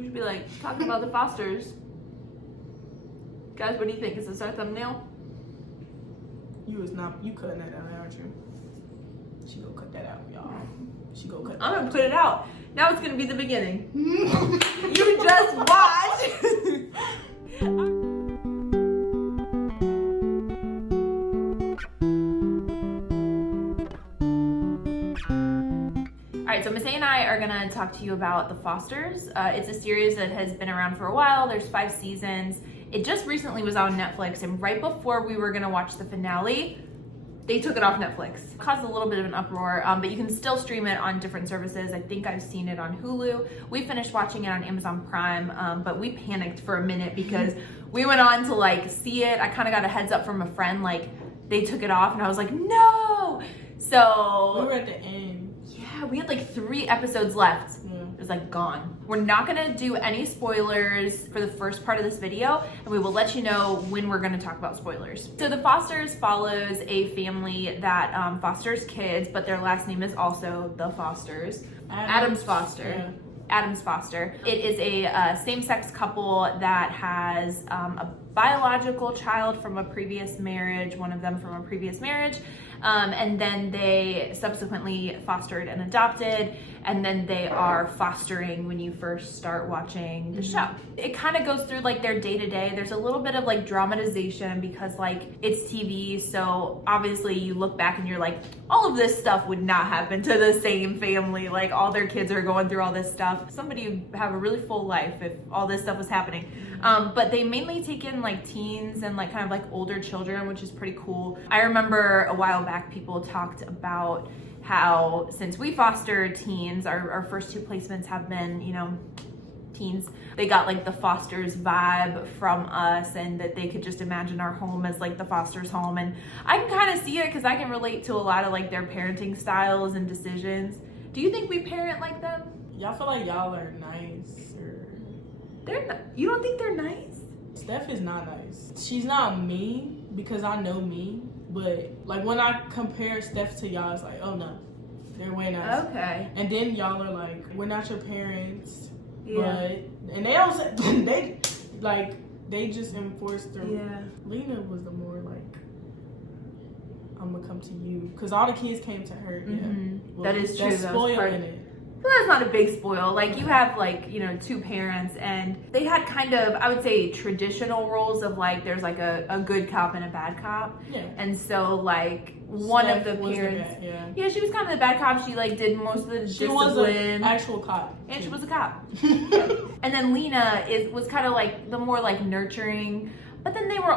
We should be like, talking about the Fosters. Guys, what do you think? Is this our thumbnail? You cutting that out, aren't you? She gonna cut that out, y'all. She gonna cut that I'm out. gonna put it out. Now it's gonna be the beginning. You just watch. Alright, so Miss A and I are gonna talk to you about The Fosters. It's a series that has been around for a while. There's 5 seasons. It just recently was on Netflix, and right before we were gonna watch the finale, they took it off Netflix. It caused a little bit of an uproar, but you can still stream it on different services. I think I've seen it on Hulu. We finished watching it on Amazon Prime, but we panicked for a minute because we went on to like see it. I kind of got a heads up from a friend, like they took it off, and I was like, no! So we were at the end. Yeah, we had like 3 episodes left. It was like gone. We're not gonna do any spoilers for the first part of this video, and we will let you know when we're gonna talk about spoilers. So The Fosters follows a family that fosters kids, but their last name is also The Fosters. Adams Foster. Yeah. Adams Foster. It is a same-sex couple that has a biological child from a previous marriage, one of them from a previous marriage, and then they subsequently fostered and adopted, and then they are fostering when you first start watching the show. It kind of goes through like their day-to-day. There's a little bit of like dramatization because like it's TV, so obviously you look back and you're like, all of this stuff would not happen to the same family. Like all their kids are going through all this stuff. Somebody would have a really full life if all this stuff was happening. But they mainly take in like teens and like kind of like older children, which is pretty cool. I remember a while back people talked about how since we foster teens, our first 2 placements have been, you know, teens. They got like the Fosters vibe from us, and that they could just imagine our home as like the Fosters home. And I can kind of see it because I can relate to a lot of like their parenting styles and decisions. Do you think we parent like them? Y'all feel like y'all are nice, or They're not. You don't think they're nice? Steph is not nice. She's not mean because I know me, but like when I compare Steph to y'all, it's like, oh no, they're way nice. Okay. And then y'all are like, we're not your parents. Yeah. But and they also they just enforced their. Yeah. Lena was the more like, I'm gonna come to you because all the kids came to her. Mm-hmm. Yeah, well, That is true. That's That was spoiling it. Well, that's not a big spoil. Like you have like, you know, 2 parents, and they had kind of, I would say, traditional roles of like there's like a good cop and a bad cop. Yeah. And so like one Steph of the was parents, bad, yeah, she was kind of the bad cop. She like did most of the She discipline. was an actual cop. And she was a cop. And then Lena was kind of like the more like nurturing. But then they were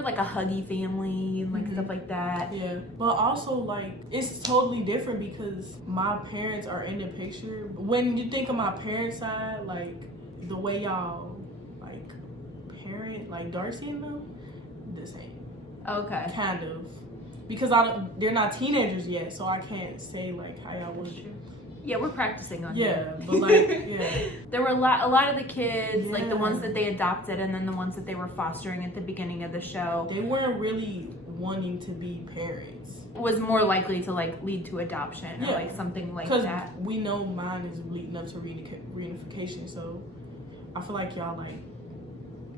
like a huggy family and like stuff like that. Yeah, but also like it's totally different because my parents are in the picture. When you think of my parents' side, like the way y'all like parent, like Darcy and them, the same. Okay. Kind of, because they're not teenagers yet, so I can't say like how y'all would. Yeah, we're practicing on Yeah, but like, yeah. There were a lot of the kids, like the ones that they adopted and then the ones that they were fostering at the beginning of the show. They weren't really wanting to be parents. Was more likely to like lead to adoption or like something like that. Because we know mine is leading up to reunification, so I feel like y'all like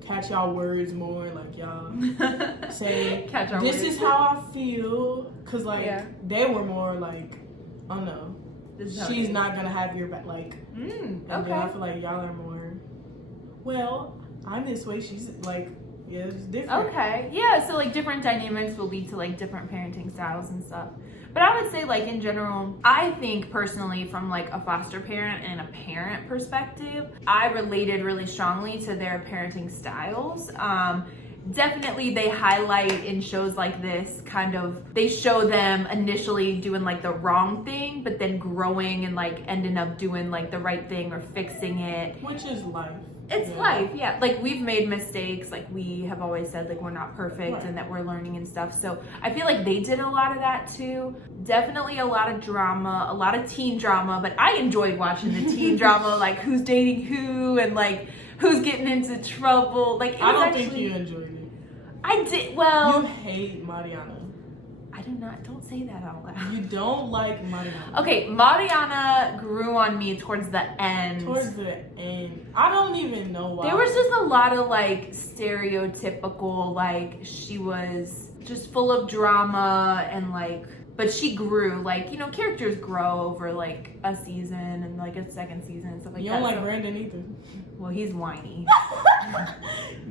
catch y'all words more, like y'all say, this is how I feel, because like they were more like, oh no. She's not gonna have your back, like. And then I feel like y'all are more. Well, I'm this way. She's like, yeah, it's different. Okay, yeah. So like different dynamics will lead to like different parenting styles and stuff. But I would say like in general, I think personally from like a foster parent and a parent perspective, I related really strongly to their parenting styles. Definitely they highlight in shows like this kind of, they show them initially doing like the wrong thing, but then growing and like ending up doing like the right thing or fixing it. Which is life. It's life, yeah. Like we've made mistakes, like we have always said like we're not perfect and that we're learning and stuff. So I feel like they did a lot of that too. Definitely a lot of drama, a lot of teen drama, but I enjoyed watching the teen drama, like who's dating who and like who's getting into trouble. Like I don't think you enjoyed it. I did. Well, you hate Mariana. I don't say that out loud. You don't like Mariana. Okay, Mariana grew on me towards the end. I don't even know why. There was just a lot of like stereotypical, like she was just full of drama and like, but she grew, like, you know, characters grow over like a season and like a second season and stuff like that. You don't like Brandon either. Well, he's whiny.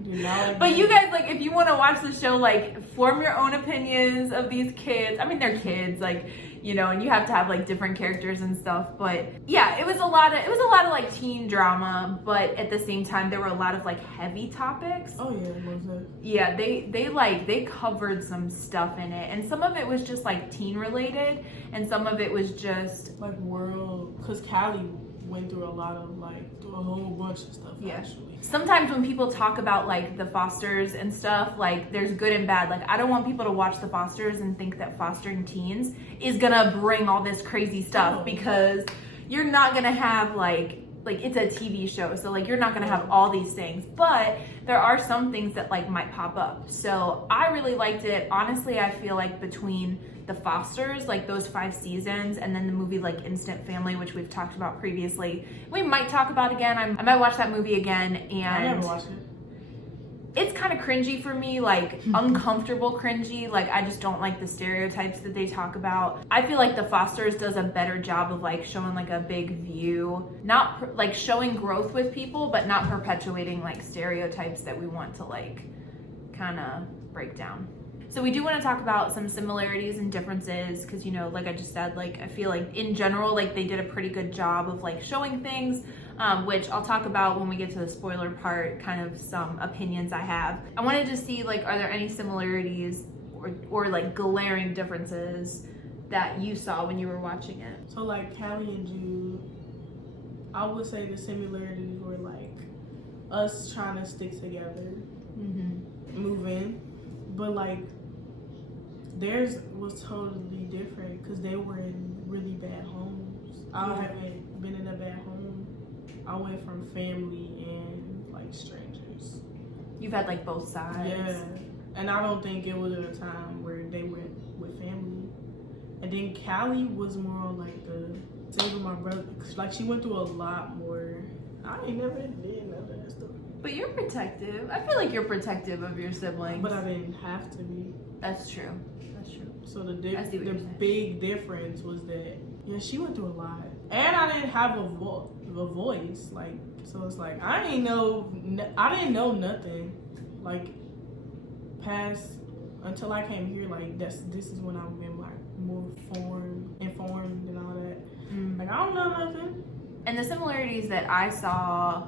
Do not like But you guys, like, if you want to watch the show, like, form your own opinions of these kids. I mean, they're kids, like, you know, and you have to have like different characters and stuff. But yeah, it was a lot of like teen drama, but at the same time there were a lot of like heavy topics. Oh yeah, was it? Yeah, they covered some stuff in it, and some of it was just like teen related, and some of it was just like world, because Callie went through a whole bunch of stuff. Yeah. Actually. Sometimes when people talk about like the Fosters and stuff, like there's good and bad. Like I don't want people to watch the Fosters and think that fostering teens is gonna bring all this crazy stuff, because you're not gonna have like it's a TV show, so like you're not gonna have all these things, but there are some things that like might pop up. So I really liked it. Honestly, I feel like between the Fosters, like those 5 seasons, and then the movie like Instant Family, which we've talked about previously, we might talk about again. I might watch that movie again, and I never watched it. It's kind of cringy for me, like uncomfortable cringy. Like I just don't like the stereotypes that they talk about. I feel like the Fosters does a better job of like showing like a big view, not like showing growth with people, but not perpetuating like stereotypes that we want to like kind of break down. So we do want to talk about some similarities and differences, because, you know, like I just said, like I feel like in general, like they did a pretty good job of like showing things, which I'll talk about when we get to the spoiler part, kind of some opinions I have. I wanted to see like, are there any similarities or like glaring differences that you saw when you were watching it? So like Callie and Jude, I would say the similarities were like us trying to stick together, move in, but like theirs was totally different because they were in really bad homes. I haven't been in a bad home. I went from family and like strangers. You've had like both sides. Yeah, and I don't think it was at a time where they went with family. And then Callie was more on like the same with my brother. Like she went through a lot more. I ain't never did none of that stuff. But you're protective. I feel like you're protective of your siblings. But I didn't have to be. That's true. That's true. So the big difference was that she went through a lot, and I didn't have a voice. Like, so it's like I didn't know nothing. Like past until I came here. Like this is when I've been like more informed and all that. Like I don't know nothing. And the similarities that I saw,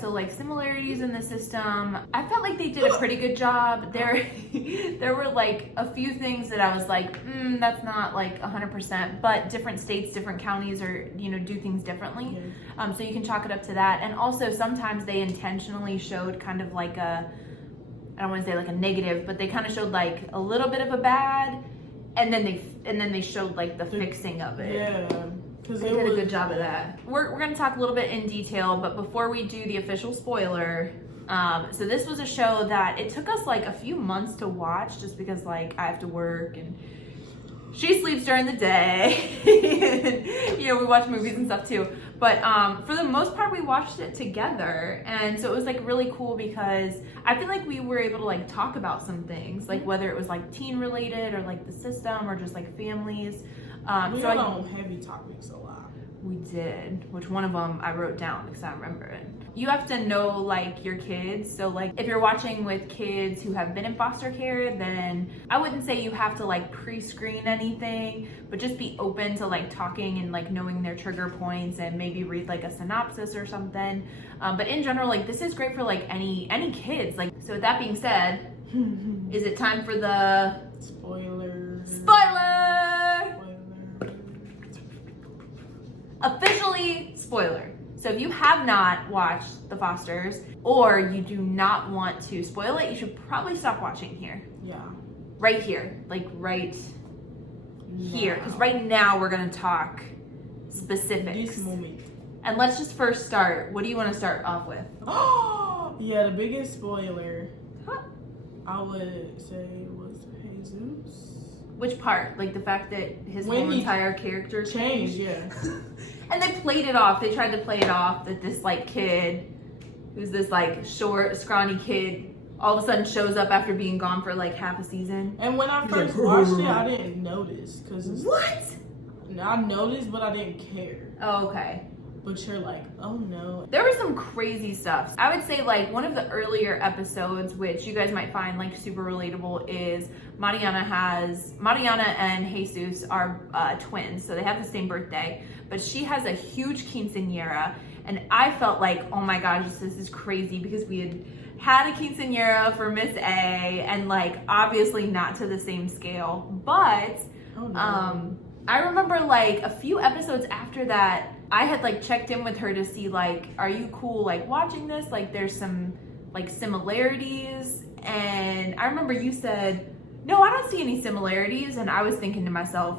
so like similarities in the system, I felt like they did a pretty good job. There were like a few things that I was like, that's not like 100%, but different states, different counties are, you know, do things differently. Yeah. So you can chalk it up to that. And also sometimes they intentionally showed kind of like I don't want to say like a negative, but they kind of showed like a little bit of a bad, and then they showed like the fixing of it. Yeah. They did a good job of that. We're going to talk a little bit in detail, but before we do the official spoiler, so this was a show that it took us like a few months to watch, just because like I have to work and she sleeps during the day. And, you know, we watch movies and stuff too. But for the most part, we watched it together, and so it was like really cool because I feel like we were able to like talk about some things, like whether it was like teen related or like the system or just like families. We got on heavy topics a lot. We did, which one of them I wrote down because I remember it. You have to know like your kids. So like if you're watching with kids who have been in foster care, then I wouldn't say you have to like pre-screen anything, but just be open to like talking and like knowing their trigger points, and maybe read like a synopsis or something. But in general, like this is great for like any kids. Like, so with that being said, is it time for the spoiler? Officially spoiler. So if you have not watched The Fosters, or you do not want to spoil it, you should probably stop watching here. Yeah. Right here. Like right here. Because right now we're going to talk specifics. This moment. And let's just first start. What do you want to start off with? Yeah, the biggest spoiler I would say was Jesus. Which part? Like the fact that his whole entire character changed? Yeah. And they played it off. They tried to play it off that this like kid, who's this like short, scrawny kid, all of a sudden shows up after being gone for like half a season. And when I first watched it, I didn't notice. What? I noticed, but I didn't care. Oh, okay. But you're like, oh no. There was some crazy stuff. I would say like one of the earlier episodes, which you guys might find like super relatable, is Mariana and Jesus are twins, so they have the same birthday, but she has a huge quinceañera, and I felt like, oh my gosh, this is crazy, because we had a quinceañera for Miss A, and like obviously not to the same scale, but I remember like a few episodes after that, I had like checked in with her to see like, are you cool like watching this? Like there's some like similarities. And I remember you said, no, I don't see any similarities. And I was thinking to myself,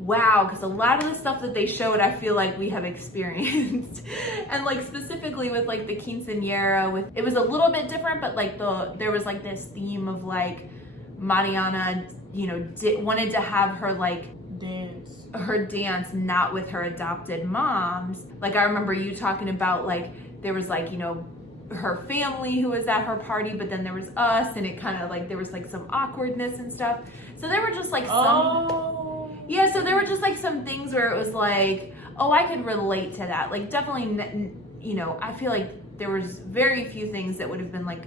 wow, because a lot of the stuff that they showed, I feel like we have experienced. And like specifically with like the quinceañera, it was a little bit different, but like there was like this theme of like Mariana, you know, wanted to have her like dance not with her adopted moms. Like I remember you talking about like there was like, you know, her family who was at her party, but then there was us, and it kind of like there was like some awkwardness and stuff. So there were just like so there were just like some things where it was like, oh, I could relate to that. Like definitely, you know, I feel like there was very few things that would have been like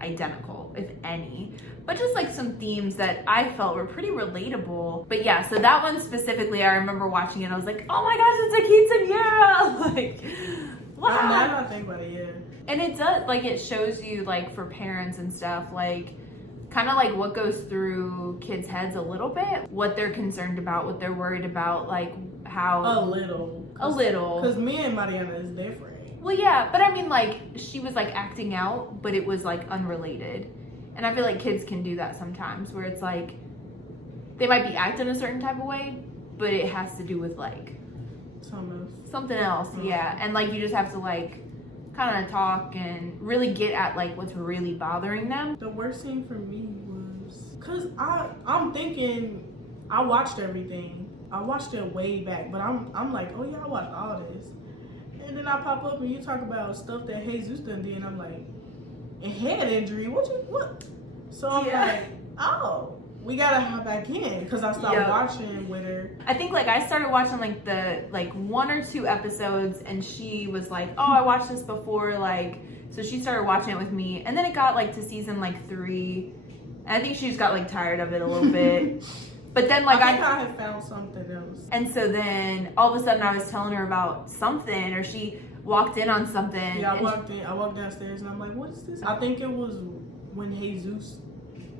identical, if any, but just like some themes that I felt were pretty relatable. But yeah, so that one specifically, I remember watching it, I was like, oh my gosh, it's a quinceañera. Like, wow. Now I think about it, yeah. And it does, like, it shows you, like, for parents and stuff, like, kind of like what goes through kids' heads a little bit, what they're concerned about, what they're worried about, like how a little, because me and Mariana is different. Well, yeah, but I mean, like, she was like acting out, but it was like unrelated. And I feel like kids can do that sometimes, where it's like they might be acting a certain type of way, but it has to do with like something else. Yeah. And like you just have to like kind of talk and really get at like what's really bothering them. The worst thing for me was because I'm thinking I watched everything. I watched it way back, but I'm like, oh yeah, I watched all this. And then I pop up and you talk about stuff that Jesus done did, and I'm like, a head injury? What? So I'm like, oh, we gotta hop back in, because I stopped watching with her. I think like I started watching like the like 1 or 2 episodes, and she was like, oh, I watched this before, like, so she started watching it with me, and then it got like to season like 3, and I think she just got like tired of it a little bit. But then like I think I had found something else. And so then all of a sudden I was telling her about something, or she walked in on something. Yeah, I walked downstairs and I'm like, what is this? I think it was when Jesus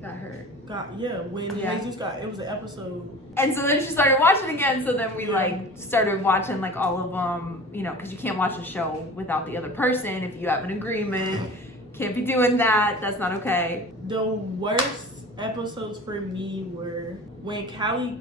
got hurt. Jesus got, it was an episode. And so then she started watching again. So then we like started watching like all of them, you know, because you can't watch a show without the other person. If you have an agreement, can't be doing that. That's not okay. The worst episodes for me were when Callie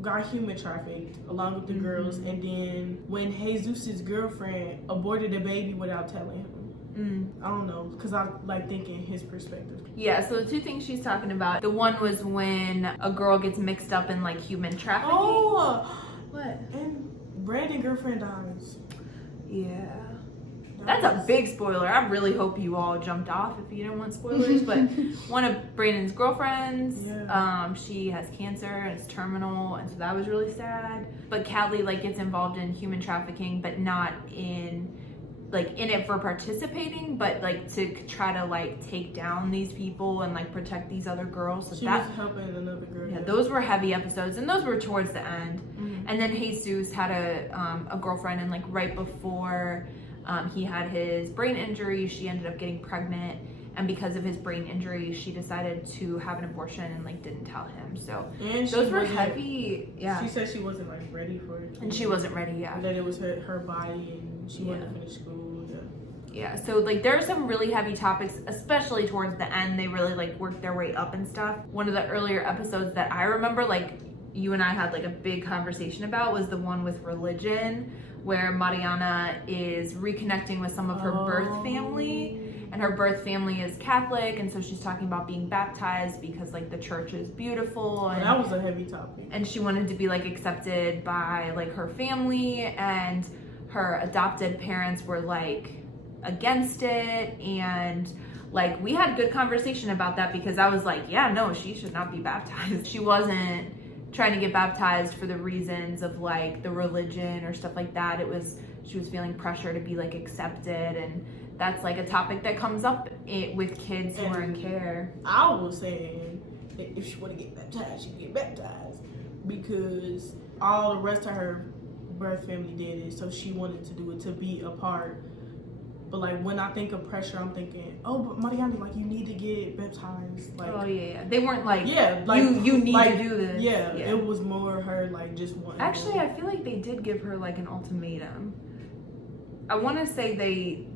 got human trafficked along with the girls, and then when Jesus's girlfriend aborted a baby without telling him. I don't know, because I like thinking his perspective. Yeah, so the 2 things she's talking about, the one was when a girl gets mixed up in like human trafficking. Oh, what? And Brandon's girlfriend dies. Yeah. That's a big spoiler. I really hope you all jumped off if you didn't want spoilers. But one of Brandon's girlfriends, she has cancer and it's terminal, and so that was really sad. But Callie like gets involved in human trafficking, but not in it for participating, but like to try to like take down these people and like protect these other girls. So she was helping another girl. Yeah, those were heavy episodes, and those were towards the end. And then Jesus had a girlfriend, and like right before he had his brain injury, she ended up getting pregnant, and because of his brain injury, she decided to have an abortion and like didn't tell him. So those were heavy. Yeah, she said she wasn't like ready for it, and she wasn't ready. Yeah, and that it was her body, and she wanted to finish school. Yeah, so like there are some really heavy topics, especially towards the end. They really like worked their way up and stuff. One of the earlier episodes that I remember, like you and I had like a big conversation about, was the one with religion, where Mariana is reconnecting with some of her birth family, and her birth family is Catholic, and so she's talking about being baptized because like the church is beautiful, and that was a heavy topic, and she wanted to be like accepted by like her family, and her adopted parents were like against it. And like we had good conversation about that, because I was like, yeah, no, she should not be baptized. She wasn't trying to get baptized for the reasons of like the religion or stuff like that. It was, she was feeling pressure to be like accepted, and that's like a topic that comes up with kids who are in care. I was saying that if she want to get baptized, she can get baptized, because all the rest of her birth family did it, so she wanted to do it to be a part. But like when I think of pressure, I'm thinking, oh, but Mariana, like you need to get baptized. Like, oh yeah, they weren't like, yeah, like you need like, to do this. Yeah, it was more her like just wanting. Actually, I feel like they did give her like an ultimatum. I want to say they.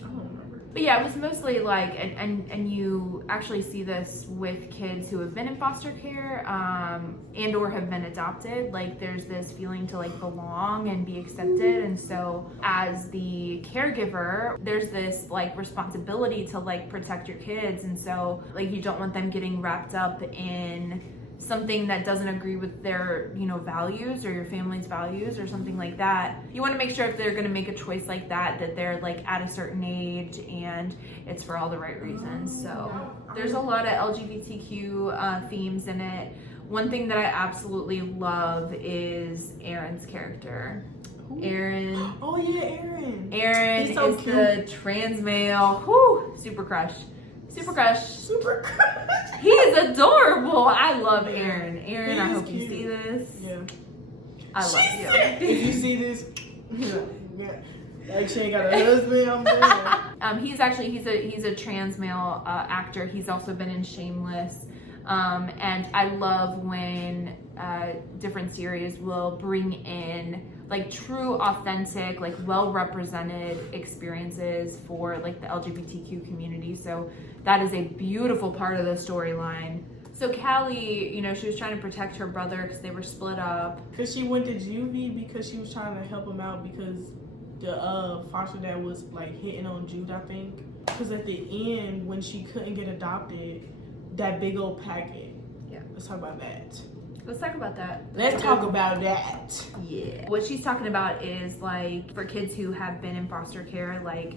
I don't remember. But yeah, it was mostly like, and you actually see this with kids who have been in foster care, and or have been adopted. Like there's this feeling to like belong and be accepted, and so as the caregiver, there's this like responsibility to like protect your kids, and so like you don't want them getting wrapped up in something that doesn't agree with their, you know, values or your family's values or something like that. You want to make sure if they're going to make a choice like that, that they're like at a certain age and it's for all the right reasons. So there's a lot of LGBTQ themes in it. One thing that I absolutely love is Aaron's character. Aaron. Oh yeah, Aaron. Aaron He's so is cute. the trans male. Whew, super crush. Super crush. Super crush. He is adorable. I love Aaron. Aaron, He I is hope you cute. see this. Yeah. I love you. If you see this, yeah. Like she ain't got a husband, I'm there. He's a trans male actor. He's also been in Shameless. And I love when different series will bring in like true, authentic, like well-represented experiences for like the LGBTQ community. So that is a beautiful part of the storyline. So Callie, you know, she was trying to protect her brother because they were split up. Because she went to juvie because she was trying to help him out because the foster dad was like hitting on Jude, I think. Because at the end, when she couldn't get adopted, that big old packet. Yeah. Let's talk about that. Let's talk about that. Let's talk about that. Yeah. What she's talking about is like for kids who have been in foster care, like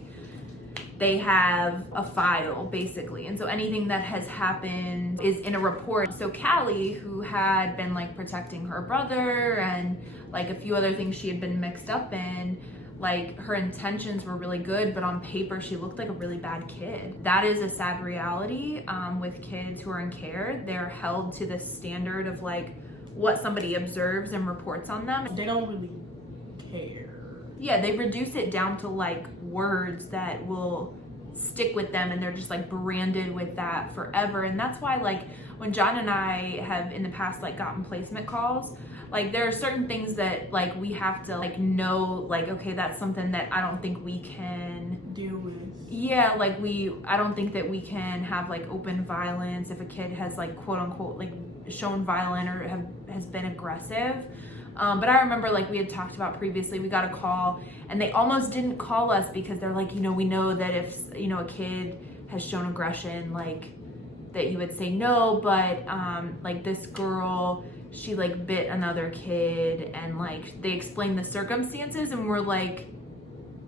they have a file basically. And so anything that has happened is in a report. So Callie, who had been like protecting her brother and like a few other things she had been mixed up in, like her intentions were really good, but on paper she looked like a really bad kid. That is a sad reality with kids who are in care. They're held to the standard of like what somebody observes and reports on them. They don't really care. Yeah, they reduce it down to like words that will stick with them, and they're just like branded with that forever. And that's why like when John and I have in the past like gotten placement calls, like there are certain things that like we have to like know, like okay, that's something that I don't think we can deal with. Yeah, like I don't think that we can have like open violence if a kid has like quote unquote like shown violent or has been aggressive. But I remember like we had talked about previously, we got a call and they almost didn't call us because they're like, you know, we know that if, you know, a kid has shown aggression, like that you would say no, but like this girl, she like bit another kid and like they explained the circumstances and we're like,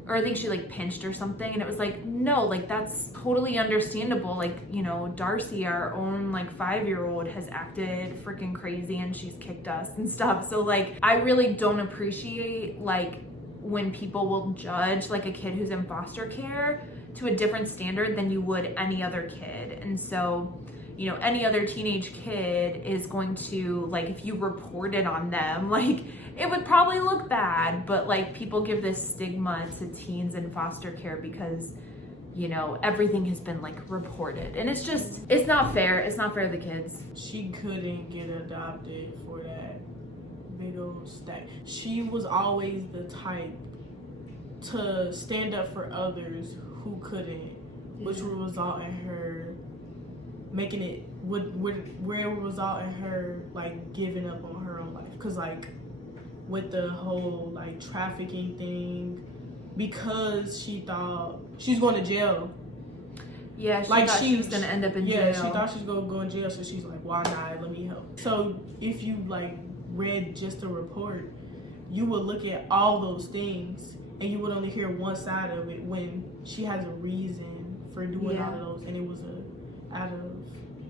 or I think she like pinched or something, and it was like, no, like that's totally understandable. Like, you know, Darcy, our own like 5-year-old, has acted freaking crazy and she's kicked us and stuff. So like I really don't appreciate like when people will judge like a kid who's in foster care to a different standard than you would any other kid. And so, you know, any other teenage kid is going to, like, if you reported on them, like, it would probably look bad, but, like, people give this stigma to teens in foster care because, you know, everything has been, like, reported. And it's just, it's not fair. It's not fair to the kids. She couldn't get adopted for that big old stack. She was always the type to stand up for others who couldn't, which would result in her making it where it would result in her like giving up on her own life. Because like with the whole like trafficking thing, because she thought she was going to jail, Yeah, she like thought she was gonna end up in jail. Yeah, she thought she was gonna go in jail, so she's like, why not? Let me help. So if you like read just a report, you would look at all those things and you would only hear one side of it when she has a reason for doing all of those, and it was out of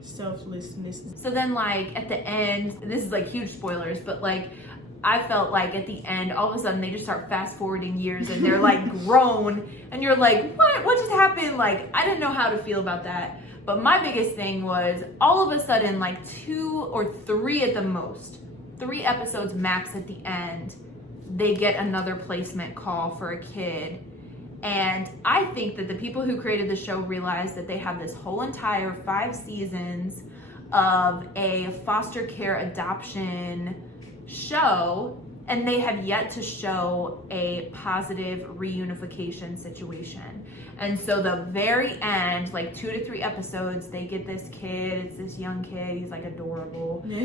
selflessness. So then, like, at the end, this is like huge spoilers, but like, I felt like at the end, all of a sudden they just start fast forwarding years and they're like grown, and you're like, what just happened? Like, I didn't know how to feel about that. But my biggest thing was all of a sudden, like 2 or 3 at the most, 3 episodes max at the end, they get another placement call for a kid. And I think that the people who created the show realized that they have this whole entire 5 seasons of a foster care adoption show, and they have yet to show a positive reunification situation. And so the very end, like 2 to 3 episodes, they get this kid. It's this young kid. He's like adorable. Yeah,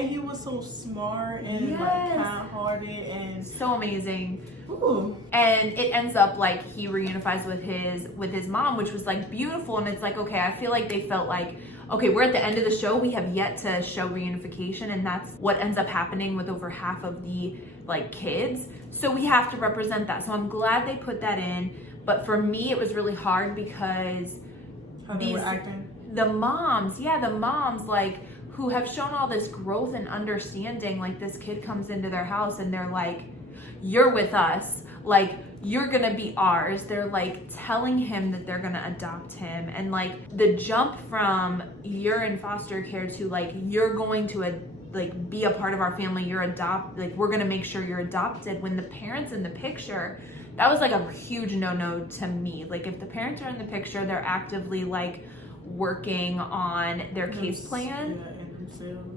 he was so smart and like kind-hearted and so amazing. Ooh. And it ends up like he reunifies with his mom, which was like beautiful. And it's like, okay, I feel like they felt like, okay, we're at the end of the show. We have yet to show reunification, and that's what ends up happening with over half of the like kids. So we have to represent that. So I'm glad they put that in. But for me, it was really hard because the moms, like, who have shown all this growth and understanding, like this kid comes into their house and they're like, you're with us, like, you're gonna be ours. They're like telling him that they're gonna adopt him. And like the jump from you're in foster care to like, you're going to like be a part of our family, we're gonna make sure you're adopted, when the parents in the picture, that was like a huge no-no to me. Like, if the parents are in the picture, they're actively like working on their case plan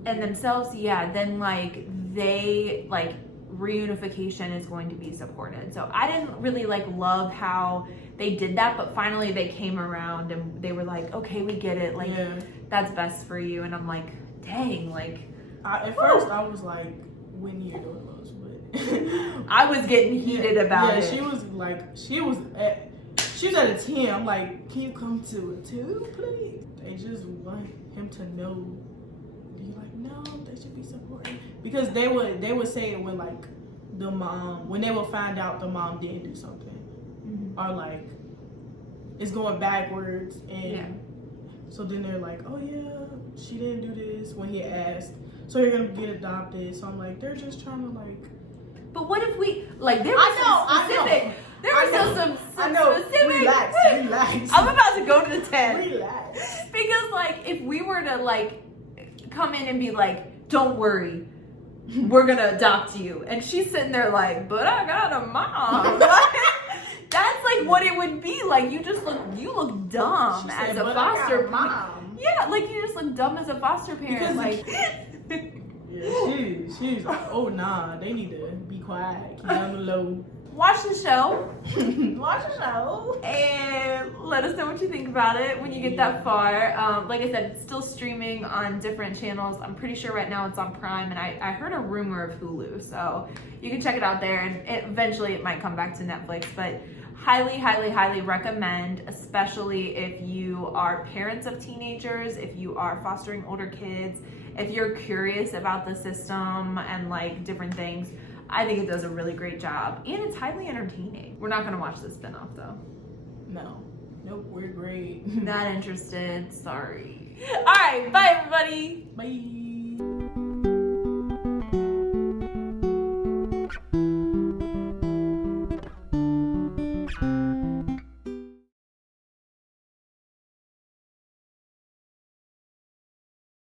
and themselves, then like they like reunification is going to be supported. So I didn't really like love how they did that, but finally they came around and they were like, okay, we get it, like that's best for you. And I'm like, dang, like at first I was like, when you're doing those, but I was getting heated about it. She was at a 10. I'm like, can you come to a 2, please? They just want him to know. You're like, no, they should be supporting, because they would say it when like when they would find out the mom didn't do something, or like it's going backwards, and so then they're like, oh yeah, she didn't do this when he asked, so you're gonna get adopted. So I'm like, they're just trying to like. But what if we like? There was some specific. There was some specific. Relax. I'm about to go to the 10. Relax. Because like, if we were to like come in and be like, don't worry, we're gonna adopt you, and she's sitting there like, but I got a mom. That's like what it would be like. You look dumb as a foster mom. Yeah, like you just look dumb as a foster parent. Like. Yeah, she's like, oh nah, they need to be quiet, keep down the low. Watch the show. Watch the show. And let us know what you think about it when you get that far. Like I said, it's still streaming on different channels. I'm pretty sure right now it's on Prime, and I heard a rumor of Hulu, so you can check it out there, and eventually it might come back to Netflix. But highly, highly, highly recommend, especially if you are parents of teenagers, if you are fostering older kids, if you're curious about the system and like different things. I think it does a really great job, and it's highly entertaining. We're not gonna watch the spinoff though. No. Nope, we're great. Not interested, sorry. All right, bye everybody. Bye.